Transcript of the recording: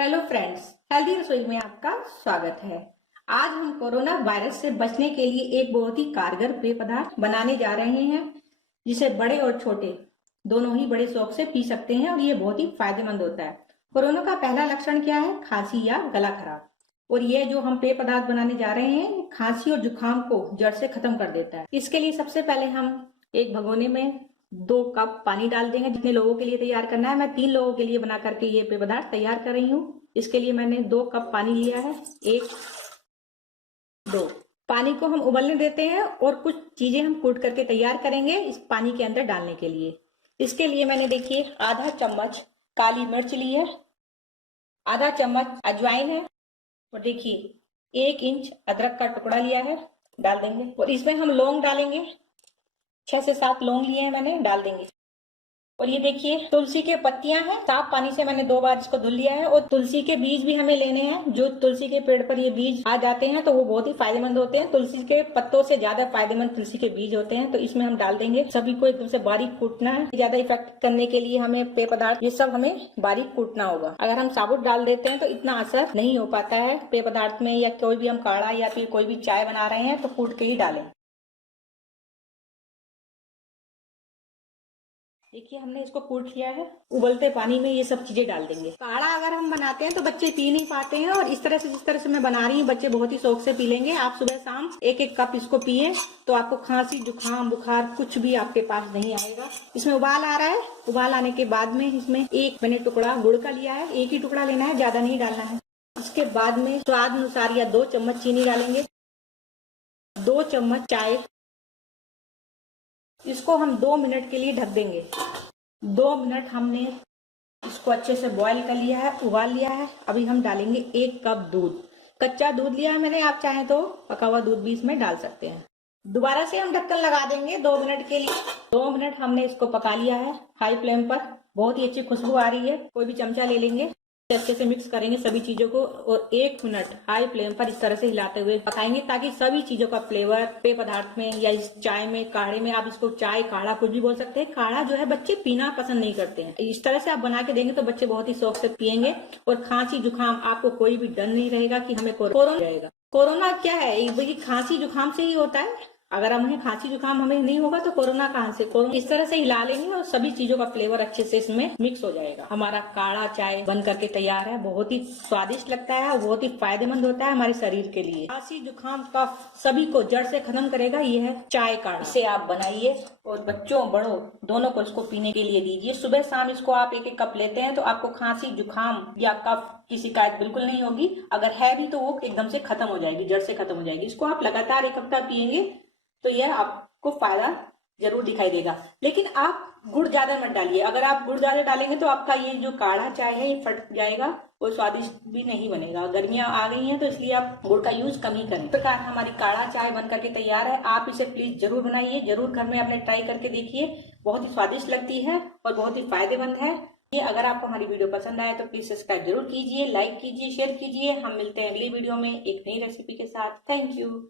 Hello friends, healthy रसोई में आपका स्वागत है। आज हम कोरोना वायरस से बचने के लिए एक बहुत ही कारगर पेय पदार्थ बनाने जा रहे हैं, जिसे बड़े और छोटे दोनों ही बड़े शौक से पी सकते हैं और ये बहुत ही फायदेमंद होता है। कोरोना का पहला लक्षण क्या है? खांसी या गला खराब। और ये जो हम पेय पदार्थ बनाने जा रहे हैं, खांसी और जुकाम को जड़ से खत्म कर देता है। इसके लिए सबसे पहले हम एक भगोने में 2 कप पानी डाल देंगे। जितने लोगों के लिए तैयार करना है, मैं 3 लोगों के लिए बना करके ये पेय पदार्थ तैयार कर रही हूँ। इसके लिए मैंने 2 कप पानी लिया है। 1, 2 पानी को हम उबलने देते हैं और कुछ चीजें हम कूट करके तैयार करेंगे इस पानी के अंदर डालने के लिए। इसके लिए मैंने देखिए आधा चम्मच काली मिर्च ली है, आधा चम्मच अजवाइन है और देखिए 1 इंच अदरक का टुकड़ा लिया है, डाल देंगे। और इसमें हम लौंग डालेंगे, 6 से 7 लौंग लिए हैं मैंने, डाल देंगे। और ये देखिए तुलसी के पत्तियां हैं, साफ पानी से मैंने 2 बार इसको धुल लिया है। और तुलसी के बीज भी हमें लेने हैं। जो तुलसी के पेड़ पर ये बीज आ जाते हैं तो वो बहुत ही फायदेमंद होते हैं। तुलसी के पत्तों से ज्यादा फायदेमंद तुलसी के बीज होते हैं। तो इसमें हम डाल देंगे। सभी को एकदम से बारीक कूटना है। ज्यादा इफेक्ट करने के लिए हमें पेय पदार्थ ये सब हमें बारीक कूटना होगा। अगर हम साबुत डाल देते हैं तो इतना असर नहीं हो पाता है पेय पदार्थ में, या कोई भी हम काढ़ा या फिर कोई भी चाय बना रहे हैं तो कूट के ही डालें। देखिए हमने इसको कूट लिया है। उबलते पानी में ये सब चीजें डाल देंगे। काढ़ा अगर हम बनाते हैं तो बच्चे पी नहीं पाते हैं, और इस तरह से जिस तरह से मैं बना रही हूँ बच्चे बहुत ही शौक से पी लेंगे। आप सुबह शाम 1-1 कप इसको पिए तो आपको खांसी जुकाम बुखार कुछ भी आपके पास नहीं आएगा। इसमें उबाल आ रहा है। उबाल आने के बाद में इसमें मैंने टुकड़ा गुड़ का लिया है। 1 ही टुकड़ा लेना है, ज्यादा नहीं डालना है। इसके बाद में स्वाद अनुसार या 2 चम्मच चीनी डालेंगे, 2 चम्मच चाय। इसको हम 2 मिनट के लिए ढक देंगे। 2 मिनट हमने इसको अच्छे से बॉईल कर लिया है, उबाल लिया है। अभी हम डालेंगे 1 कप दूध। कच्चा दूध लिया है मैंने, आप चाहें तो पका हुआ दूध भी इसमें डाल सकते हैं। दोबारा से हम ढक्कन लगा देंगे 2 मिनट के लिए। 2 मिनट हमने इसको पका लिया है हाई फ्लेम पर। बहुत ही अच्छी खुशबू आ रही है। कोई भी चमचा ले लेंगे, अच्छे से मिक्स करेंगे सभी चीजों को और 1 मिनट हाई फ्लेम पर इस तरह से हिलाते हुए पकाएंगे, ताकि सभी चीजों का फ्लेवर पेय पदार्थ में या इस चाय में, काढ़े में, आप इसको चाय काढ़ा कुछ भी बोल सकते हैं। काढ़ा जो है बच्चे पीना पसंद नहीं करते हैं। इस तरह से आप बना के देंगे तो बच्चे बहुत ही शौक से पियेंगे। और खांसी जुकाम आपको कोई भी डर नहीं रहेगा कि हमें कोरोना रहेगा। कोरोना क्या है? ये खांसी जुकाम से ही होता है। अगर हमें खांसी जुकाम हमें नहीं होगा तो कोरोना कहाँ से? कोरोना इस तरह से हिला लेंगे और सभी चीजों का फ्लेवर अच्छे से इसमें मिक्स हो जाएगा। हमारा काढ़ा चाय बन करके तैयार है। बहुत ही स्वादिष्ट लगता है और बहुत ही फायदेमंद होता है हमारे शरीर के लिए। खांसी जुकाम कफ सभी को जड़ से खत्म करेगा। ये है चाय काढ़ा। इसे आप बनाइए और बच्चों बड़ों दोनों को इसको पीने के लिए दीजिए। सुबह शाम इसको आप 1-1 कप लेते हैं तो आपको खांसी जुकाम या कफ की शिकायत बिल्कुल नहीं होगी। अगर है भी तो वो एकदम से खत्म हो जाएगी, जड़ से खत्म हो जाएगी। इसको आप लगातार 1 हफ्ता पियेंगे तो यह आपको फायदा जरूर दिखाई देगा। लेकिन आप गुड़ ज्यादा मत डालिए। अगर आप गुड़ ज्यादा डालेंगे तो आपका ये जो काढ़ा चाय है ये फट जाएगा और स्वादिष्ट भी नहीं बनेगा। गर्मियां आ गई हैं तो इसलिए आप गुड़ का यूज कम ही करें। इस प्रकार हमारी काढ़ा चाय बन करके तैयार है। आप इसे प्लीज जरूर बनाइए, जरूर घर में अपने ट्राई करके देखिए। बहुत ही स्वादिष्ट लगती है और बहुत ही फायदेमंद है। अगर आपको हमारी वीडियो पसंद आए तो प्लीज सब्सक्राइब जरूर कीजिए, लाइक कीजिए, शेयर कीजिए। हम मिलते हैं अगली वीडियो में एक नई रेसिपी के साथ। Thank you.